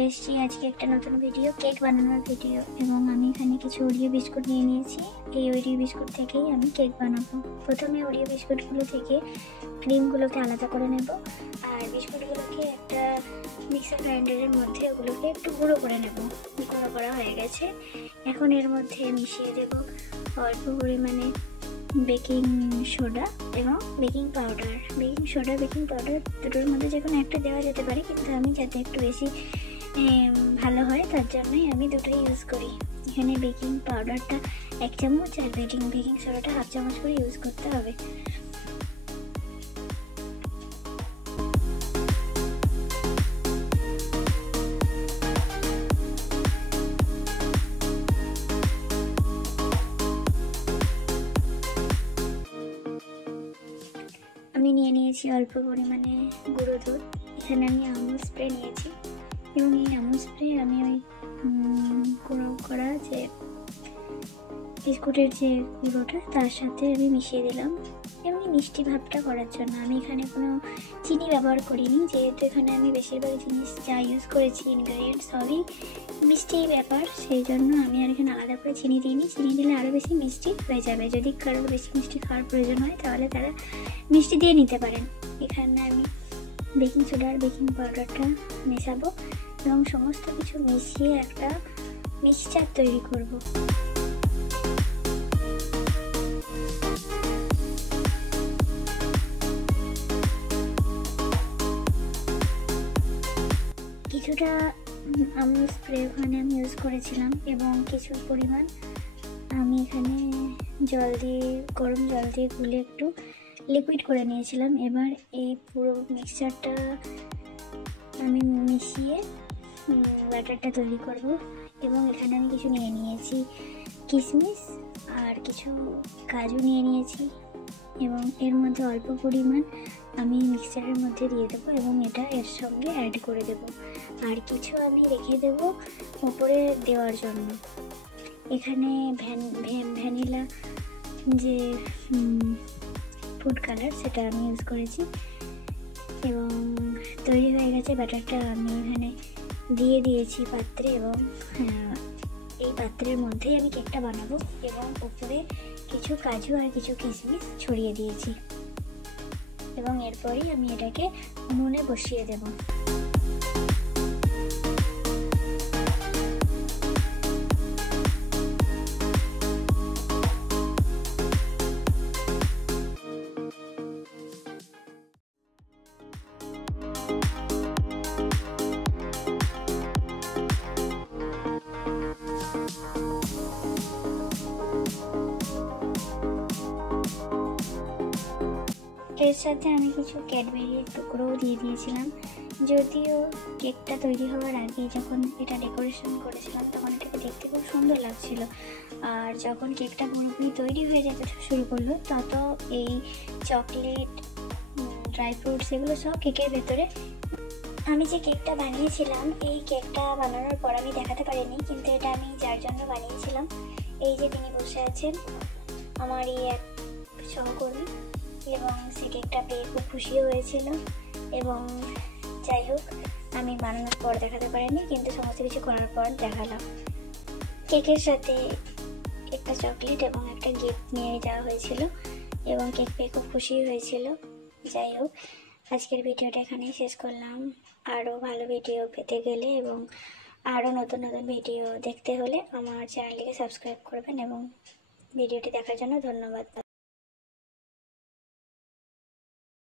চলে এসেছি আজকে একটা নতুন ভিডিও, কেক বানানোর ভিডিও। এবং আমি এখানে কিছু ওরিও বিস্কুট নিয়ে নিয়েছি। এই ওরিও বিস্কুট থেকেই আমি কেক বানাবো। প্রথমে ওরিও বিস্কুটগুলো থেকে ক্রিমগুলোকে আলাদা করে নেব, আর বিস্কুটগুলোকে একটা মিক্সার গ্রাইন্ডারের মধ্যে ওগুলোকে একটু গুঁড়ো করে নেব। গুঁড়ো করা হয়ে গেছে। এখন এর মধ্যে মিশিয়ে দেব অল্প পরিমাণে বেকিং সোডা এবং baking powder. Baking soda baking powder দুটোর মধ্যে যে কোনো একটা দেওয়া যেতে পারে, কিন্তু আমি যাতে একটু বেশি ভালো হয় তার জন্যই আমি দুটোই ইউজ করি। এখানে বেকিং পাউডারটা 1 চামচ আর বেকিং সোডাটা 1/2 চামচ করে ইউজ করতে হবে। আমি নিয়ে নিয়েছি অল্প পরিমাণে গুঁড়ো দুধ। এখানে আমি আমুল স্প্রে নিয়েছি এবং এই আমুল স্প্রে আমি ওই গুঁড়ো করা যে বিস্কুটের যে গুঁড়োটা তার সাথে আমি মিশিয়ে দিলাম এমনি মিষ্টি ভাবটা করার জন্য। আমি এখানে কোনো চিনি ব্যবহার করিনি, যেহেতু এখানে আমি বেশিরভাগ জিনিস যা ইউজ করেছি ইনগ্রেডিয়েন্টস সবই মিষ্টি ব্যাপার, সেই জন্য আমি আর এখানে আলাদা করে চিনি দিইনি। চিনি দিলে আরও বেশি মিষ্টি হয়ে যাবে। যদি কারোর বেশি মিষ্টি খাওয়ার প্রয়োজন হয় তাহলে তারা মিষ্টি দিয়ে নিতে পারেন। এখানে আমি বেকিং সোডা আর বেকিং পাউডারটা মেশাবো এবং সমস্ত কিছু মিশিয়ে একটা মিক্সচার তৈরি করব। কিছুটা আমুল স্প্রে ওখানে আমি ইউজ করেছিলাম এবং কিছু পরিমাণ আমি এখানে গরম জল দিয়ে গুলে একটু লিকুইড করে নিয়েছিলাম। এবার এই পুরো মিক্সচারটা আমি মিশিয়ে ব্যাটারটা তৈরি করব। এবং এখানে আমি কিছু নিয়ে নিয়েছি কিশমিশ আর কিছু কাজু নিয়ে নিয়েছি এবং এর মধ্যে অল্প পরিমাণ আমি মিক্সচারের মধ্যে দিয়ে দেবো এবং এটা এর সঙ্গে অ্যাড করে দেব। আর কিছু আমি রেখে দেব উপরে দেওয়ার জন্য। এখানে ভ্যানিলা যে ফুড কালার সেটা আমি ইউজ করেছি এবং তৈরি হয়ে গেছে ব্যাটারটা। আমি এখানে দিয়ে দিয়েছি পাত্রে এবং এই পাত্রের মধ্যেই আমি কেকটা বানাবো এবং উপরে কিছু কাজু আর কিছু কিশমিশ ছড়িয়ে দিয়েছি এবং এরপরই আমি এটাকে উনুনে বসিয়ে দেব। এর সাথে আমি কিছু ক্যাডবেরির টুকরোও দিয়ে দিয়েছিলাম। যদিও কেকটা তৈরি হওয়ার আগে যখন এটা ডেকোরেশন করেছিলাম তখন এটাকে দেখতে খুব সুন্দর লাগছিল, আর যখন কেকটা পুরোপুরি তৈরি হয়ে যেতে শুরু করলো তত এই চকলেট ড্রাই ফ্রুটস এগুলো সব কেকের ভেতরে। আমি যে কেকটা বানিয়েছিলাম এই কেকটা বানানোর পর আমি দেখাতে পারিনি, কিন্তু এটা আমি যার জন্য বানিয়েছিলাম এই যে তিনি বসে আছেন আমার এই এক সহকর্মী, এবং সে কেকটা পেয়ে খুব খুশিও হয়েছিল। এবং যাই হোক, আমি বানানোর পর দেখাতে পারিনি, কিন্তু সমস্ত কিছু করার পর দেখালাম। কেকের সাথে একটা চকলেট এবং একটা গিফট নিয়ে যাওয়া হয়েছিল এবং কেক পেয়ে খুব খুশি হয়েছিল। যাই হোক, আজকের ভিডিওটা এখানেই শেষ করলাম। আরও ভালো ভিডিও পেতে গেলে এবং আরও নতুন নতুন ভিডিও দেখতে হলে আমার চ্যানেলটিকে সাবস্ক্রাইব করবেন এবং ভিডিওটি দেখার জন্য ধন্যবাদ।